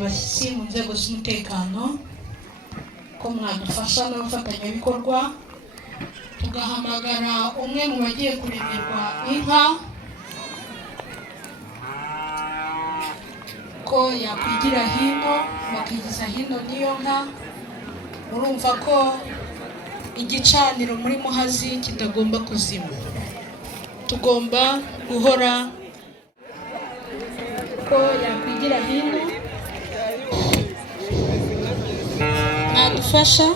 bashyitsi mu nzego z'umutekano ko mwadufasha n'abafatanyabikorwa tugahamagara umwe mu bagiye kuremerwa inka ko yakwigira hino bakigiza hino n'iyo nka. Murumva ko igicaniro muri Muhazi kitagomba kuzima, tugomba guhora ko yakwigira hino. Mwadufasha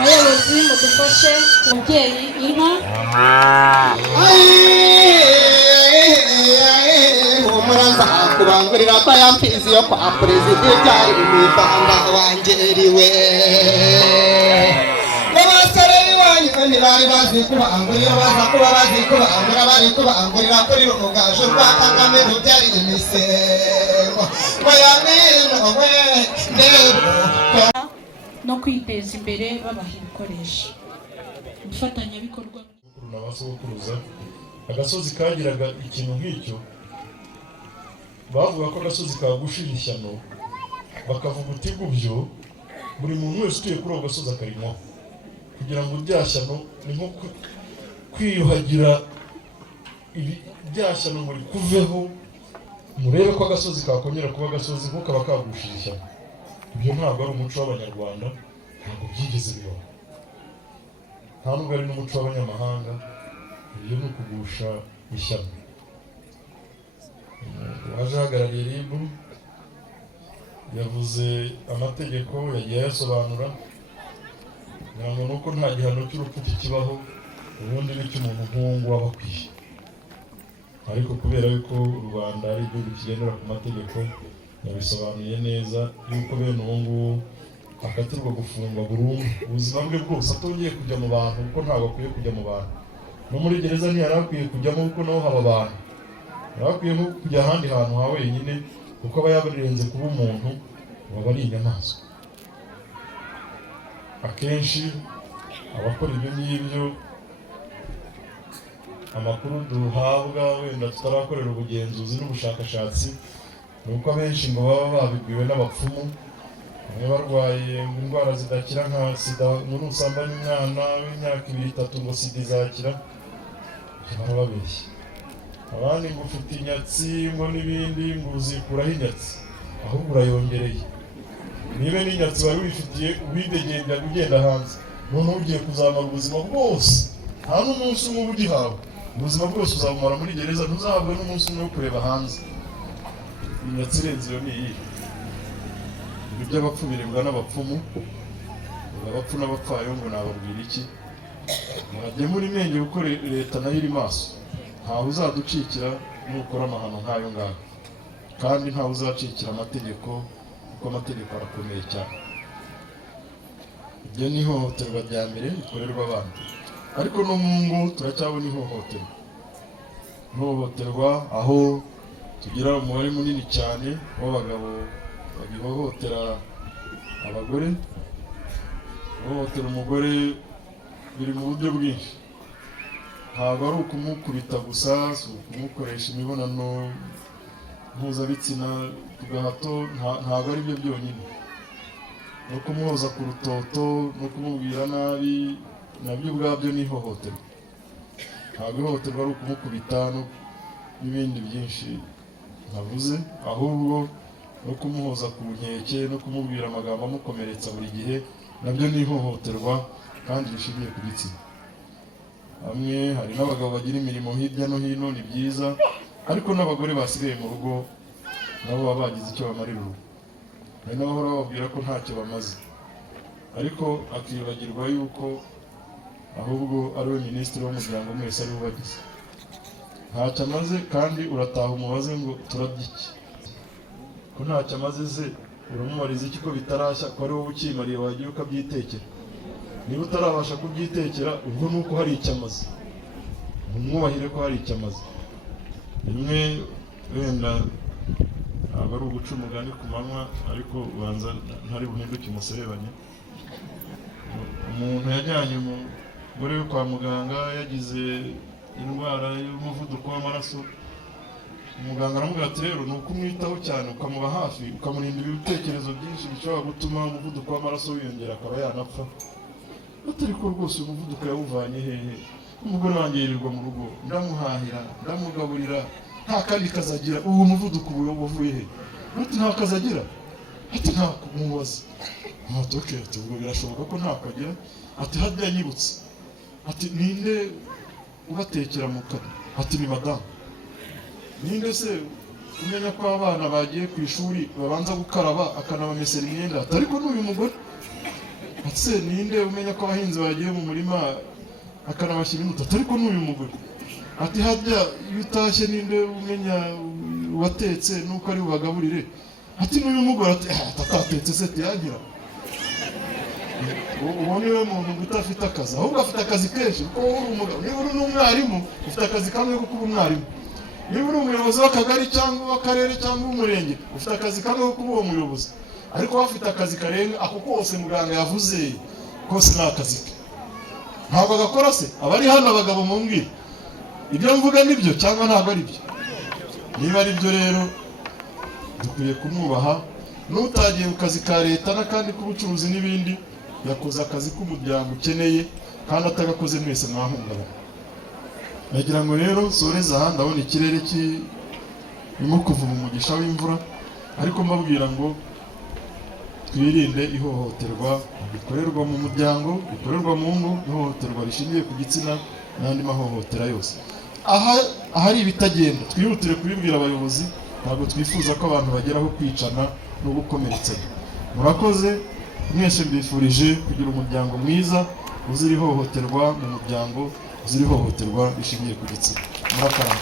abayobozi mudufashe umubyeyi inka. Muraza kubangurira ko yamfizi yo kwa perezida byari imibanda wangeriwe n'abasore iwanyu ntibari bazi kubangurira baza kuba bazi kubangurira bari kubangurira kuri rugaje rwa Kagame rubyari imisego bayaminowe no kwiteza imbere babaha ibikoresho. Umufatanyabikorwa n'abasokuruza agasozi kagiraga ikintu nk'icyo, bavuga ko agasozi kagushira ishyano, bakavuga uti gubyo buri muntu wese utuye kuri ako gasozi akarimo kugira ngo rya shyano ni nko kwiyuhagira rya shyano muri kuveho, murebe ko agasozi kakongera kuba agasozi nko kaba kagushira ishyano. Ibyo ntabwo ari umuco w'Abanyarwanda, ntabwo byigeze bibaho, nta nubwo ari n'umuco w'abanyamahanga. Iyo ni ukugusha ishyano. Uwaje ahagarariye RIB yavuze amategeko, yagiye ayasobanura kugira ngo nuko nta gihano cy'urupfu kibaho, ubundi nicyo umuntu nk'uwo nguwo aba akwiye. Ariko kubera yuko u Rwanda ari igihugu kigendera ku mategeko, yabisobanuye neza yuko bene uwo nguwo akatirwa gufungwa burundu ubuzima bwe bwose, atongeye kujya mu bantu kuko ntabwo akwiye kujya mu bantu. No muri gereza ntiyari akwiye kujyamo kuko naho haba abantu, yari akwiye nko kujya ahandi hantu ha wenyine kuko aba yabirenze kuba umuntu, baba ari inyamaswa. Akenshi abakora ibyo ngibyo, amakuru duhabwa wenda tutarakorera ubugenzuzi n'ubushakashatsi, ni uko abenshi ngo baba babibwiwe n'abapfumu, bamwe barwaye indwara zidakira nka sida, muri usambanya umwana w'imyaka 2-3 ngo sida izakira, barababeshya. Abandi ngo ufite inyatsi ngo n'ibindi ngo uzikuraho inyatsi, ahubwo urayongereye. Niba n'inyatsi wari wifitiye ubidegembya ugenda hanze, none ugiye kuzamara ubuzima bwose, nta n'umunsi umwe uba ugihawe. Ubuzima bwose uzabumara muri gereza, ntuzahabwe n'umunsi umwe wo kureba hanze. Inyatsi irenze iyo ni iyi. Ibi by'abapfu birebwa n'abapfumu, abapfu n'abapfayongo nababwira iki? Murajye muri menge kuko leta nayo iri maso, ntawe uzaducikira nukora amahano nk'ayo ngayo, kandi ntawe uzacikira amategeko kuko amategeko arakomeye cyane. Ibyo ni ihohoterwa rya mbere rikorerwa abana, ariko no mu ngo turacyabona ihohoterwa aho tugira umubare munini cyane w'abagabo bagihohotera abagore. Guhohotera umugore biri mu buryo bwinshi, ntabwo ari ukumukubita gusa, si ukumukoresha imibonano mpuzabitsina ku gahato, ntabwo ari byo byonyine, no kumuhoza ku rutoto, no kumubwira nabi, nabyo ubwabyo ni ihohoterwa. Ntabwo ihohoterwa ari ukumukubita n'ibindi byinshi navuze, ahubwo no kumuhoza ku nkeke, no kumubwira amagambo amukomeretsa buri gihe, nabyo ni ihohoterwa kandi rishingiye ku gitsina. Hamwe hari n'abagabo bagira imirimo hirya no hino, ni byiza, ariko n'abagore basigaye mu rugo nabo baba bagize icyo bamarira urugo. Hari n'abahora bababwira ko ntacyo bamaze, ariko akibagirwa yuko ahubwo ari we minisitiri w'umuryango mwese ari we ubagize. Ntacyo amaze kandi urataha umubaze ngo turabye iki? Ko ntacyo amaze ze uramubariza iki ko bitarashya, ko ari wowe ukimariye wagiye ukabyitekera? Niba utarabasha kubyitekera, ubwo nuko hari icyo amaze, umwubahire ko hari icyo amaze. Rimwe wenda ntabwo ari uguca umugani ku manywa, ariko ubanza ntari buhinduke umuserebanya. Umuntu yajyanye umugore we kwa muganga yagize indwara y'umuvuduko w'amaraso. Umuganga aramubwira ati rero ni ukumwitaho cyane, ukamuba hafi, ukamurinda ibitekerezo byinshi bishobora gutuma umuvuduko w'amaraso wiyongera akaba yanapfa. Ariko rwose umuvuduko yawuvanye hehe? Umugore wanjye yirirwa mu rugo, ndamuhahira, ndamugaburira, nta kandi kazagira. Uwo muvuduko uvuye he? Ati nta kazagira. Ati nta kumubaza. Ati ati ubwo birashoboka ko nta kagira. Ati hadya nyibutse. Ati ninde ubatekera mu kanwa? Ati ni madamu. Ninde se umenya ko abana bagiye ku ishuri babanza gukaraba akanabamesera imyenda? Ati ariko n'uyu mugore. Ati se ninde umenya ko abahinzi bagiye mu murima akanabashyira imbuto? Ati ariko n'uyu mugore. Ati hadya iyo utashye ninde umenya watetse nuko ari bubagaburire? Ati n'uyu mugore. Ati atatetse se tiyagira. Uwo ni we muntu utafite akazi, ahubwo afite akazi kenshi kuko wowe uri umugabo. Niba uri n'umwarimu ufite akazi kamwe ko kuba umwarimu. Niba uri umuyobozi w'akagari cyangwa w'akarere cyangwa w'umurenge ufite akazi kamwe ko kuba uwo muyobozi. Ariko bafite akazi karenga ako kose muganga yavuze kose ni akazi ke. Ntabwo agakora se? Abari hano abagabo mumbwire ibyo mvuga nibyo cyangwa ntabwo ari byo? Niba ari byo rero dukwiye kumwubaha. N'utagiye ku kazi ka leta n'akandi k'ubucuruzi n'ibindi yakoze akazi k'umuryango ukeneye kandi atagakoze mwese mwahungabana. Nagira ngo rero soreza aha, ndabona ikirere kirimo kuvuga umugisha w'imvura, ariko mbabwira ngo twirinde ihohoterwa rikorerwa mu muryango, rikorerwa mu ngo, ihohoterwa rishingiye ku gitsina n'andi mahohotera yose. Ahari ibitagenda twihutire kubibwira abayobozi. Ntabwo twifuza ko abantu bageraho kwicana no gukomeretsanya. Murakoze mwese, mbifurije kugira umuryango mwiza uzira ihohoterwa mu muryango, uzira ihohoterwa rishingiye ku gitsina. Murakarama.